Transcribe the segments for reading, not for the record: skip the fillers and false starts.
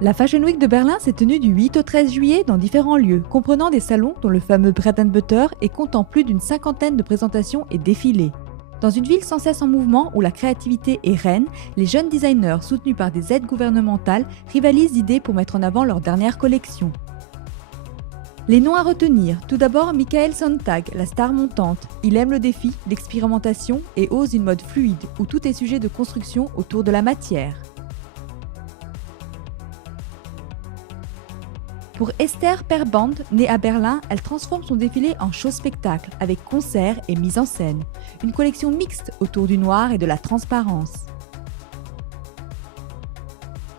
La Fashion Week de Berlin s'est tenue du 8 au 13 juillet dans différents lieux, comprenant des salons dont le fameux Bread and Butter et comptant plus d'une cinquantaine de présentations et défilés. Dans une ville sans cesse en mouvement où la créativité est reine, les jeunes designers soutenus par des aides gouvernementales rivalisent d'idées pour mettre en avant leur dernière collection. Les noms à retenir, tout d'abord Michael Sonntag, la star montante. Il aime le défi, l'expérimentation et ose une mode fluide où tout est sujet de construction autour de la matière. Pour Esther Perband, née à Berlin, elle transforme son défilé en show-spectacle avec concerts et mise en scène. Une collection mixte autour du noir et de la transparence.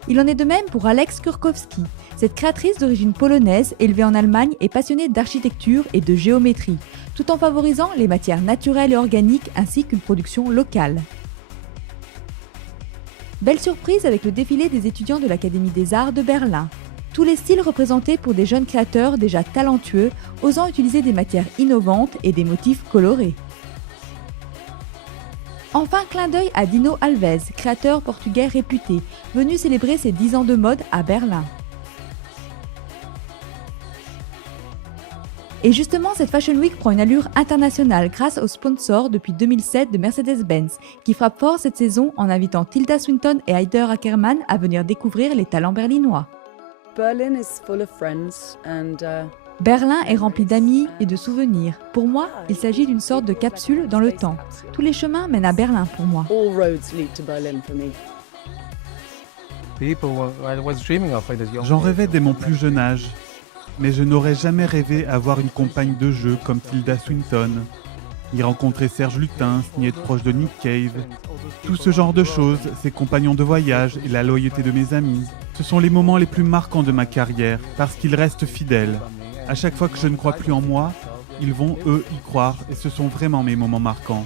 Il en est de même pour Alex Kurkowski. Cette créatrice d'origine polonaise, élevée en Allemagne, est passionnée d'architecture et de géométrie, tout en favorisant les matières naturelles et organiques ainsi qu'une production locale. Belle surprise avec le défilé des étudiants de l'Académie des Arts de Berlin. Tous les styles représentés pour des jeunes créateurs déjà talentueux, osant utiliser des matières innovantes et des motifs colorés. Enfin, clin d'œil à Dino Alves, créateur portugais réputé, venu célébrer ses 10 ans de mode à Berlin. Et justement, cette Fashion Week prend une allure internationale grâce au sponsor depuis 2007 de Mercedes-Benz, qui frappe fort cette saison en invitant Tilda Swinton et Heider Ackermann à venir découvrir les talents berlinois. Berlin est rempli d'amis et de souvenirs. Pour moi, il s'agit d'une sorte de capsule dans le temps. Tous les chemins mènent à Berlin pour moi. J'en rêvais dès mon plus jeune âge, mais je n'aurais jamais rêvé avoir une compagne de jeu comme Tilda Swinton, y rencontrer Serge Lutens, ni être proche de Nick Cave. Tout ce genre de choses, ces compagnons de voyage et la loyauté de mes amis, ce sont les moments les plus marquants de ma carrière, parce qu'ils restent fidèles. À chaque fois que je ne crois plus en moi, ils vont, eux, y croire, et ce sont vraiment mes moments marquants.